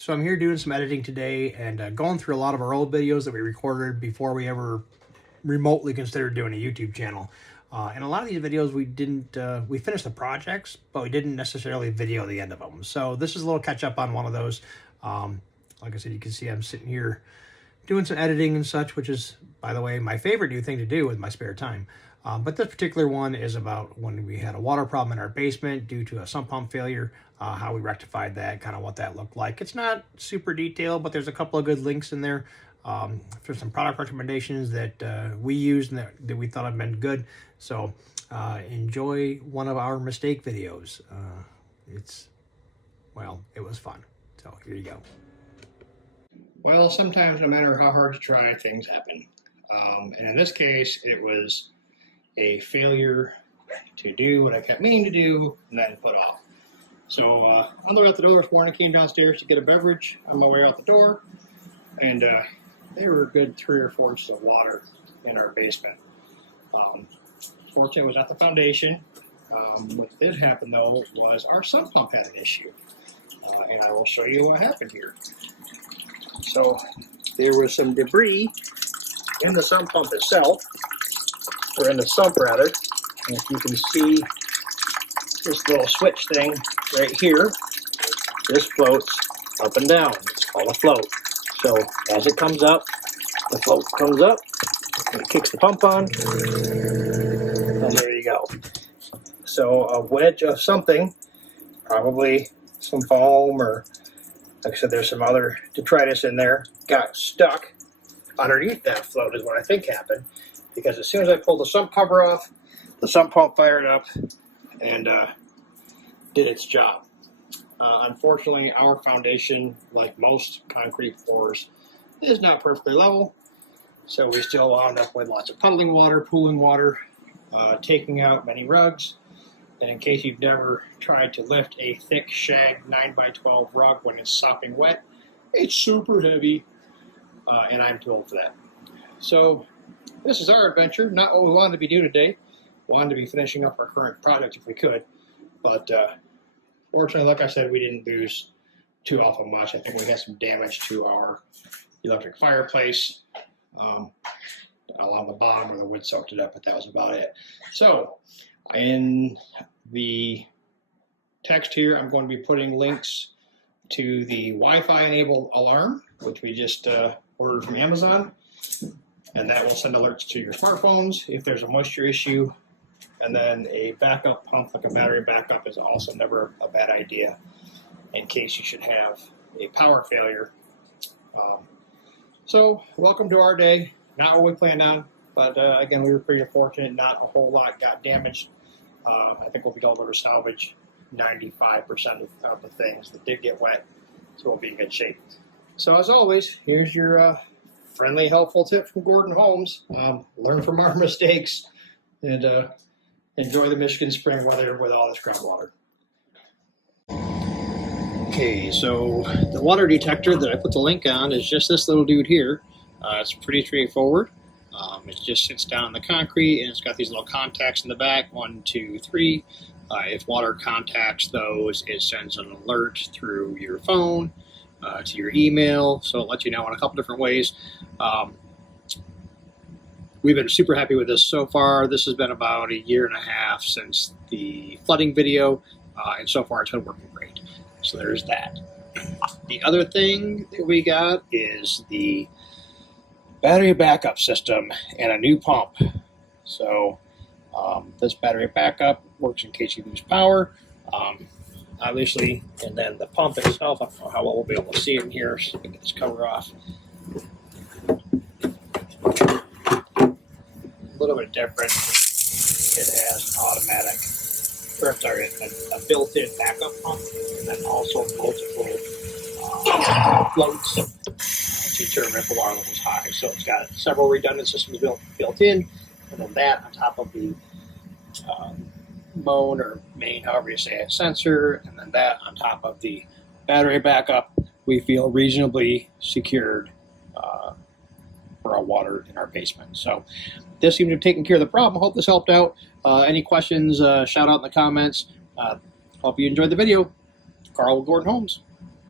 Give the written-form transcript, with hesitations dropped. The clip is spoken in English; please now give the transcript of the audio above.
So I'm here doing some editing today and going through a lot of our old videos that we recorded before we ever remotely considered doing a YouTube channel. And a lot of these videos we finished the projects, but we didn't necessarily video the end of them. So this is a little catch up on one of those. Like I said, you can see I'm sitting here doing some editing and such, which is, by the way, my favorite new thing to do with my spare time. But this particular one is about when we had a water problem in our basement due to a sump pump failure, how we rectified that, kind of what that looked like. It's not super detailed, but there's a couple of good links in there. There's some product recommendations that we used and that we thought have been good. So enjoy one of our mistake videos. It was fun. So here you go. Well, sometimes no matter how hard you try, things happen. And in this case, it was a failure to do what I kept meaning to do and then put off. So on the way out the door this morning, I came downstairs to get a beverage on my way out the door, and there were a good 3 or 4 inches of water in our basement. Fortunately, it was at the foundation. What did happen, though, was our sump pump had an issue. And I will show you what happened here. So there was some debris in the sump pump itself, or in the sump rather. And if you can see this little switch thing right here, this floats up and down. It's called a float. So as it comes up, the float comes up, and it kicks the pump on, and there you go. So a wedge of something, probably some foam, or like I said, there's some other detritus in there, got stuck underneath that float is what I think happened, because as soon as I pulled the sump cover off, the sump pump fired up and did its job. Unfortunately, our foundation, like most concrete floors, is not perfectly level, so we still wound up with lots of puddling water, pooling water, taking out many rugs. And in case you've never tried to lift a thick shag 9x12 rug when it's sopping wet, it's super heavy, and I'm too old for that. So this is our adventure, not what we wanted to be doing today. We wanted to be finishing up our current project if we could, but fortunately, like I said, we didn't lose too awful much. I think we had some damage to our electric fireplace along the bottom where the wood soaked it up, but that was about it. So in the text here, I'm going to be putting links to the Wi-Fi enabled alarm, which we just ordered from Amazon, and that will send alerts to your smartphones if there's a moisture issue. And then a backup pump, like a battery backup, is also never a bad idea in case you should have a power failure. So welcome to our day. Not what we planned on, but again, we were pretty fortunate. Not a whole lot got damaged. I think we'll be able to salvage 95% of the things that did get wet, so we'll be in good shape. So as always, here's your friendly, helpful tip from Gordon Homes. Learn from our mistakes and enjoy the Michigan spring weather with all this groundwater. Okay, so the water detector that I put the link on is just this little dude here. It's pretty straightforward. It just sits down on the concrete, and it's got these little contacts in the back, 1, 2, 3. If water contacts those, it sends an alert through your phone to your email, so it lets you know in a couple different ways. We've been super happy with this so far. This has been about 1.5 years since the flooding video, and so far it's been working great. So there's that. The other thing that we got is the battery backup system and a new pump. So this battery backup works in case you lose power, obviously, and then the pump itself, I don't know how well we'll be able to see in here, so we can get this cover off. A little bit different. It has an automatic, or sorry, a built-in backup pump, and then also multiple floats to determine if the water level is high. So it's got several redundant systems built in, and then that on top of the Moen or main, however you say it, sensor, and then that on top of the battery backup, we feel reasonably secured for our water in our basement. So this seemed to have taken care of the problem. Hope this helped out. Any questions, shout out in the comments. Hope you enjoyed the video. Carl with Gordon Homes.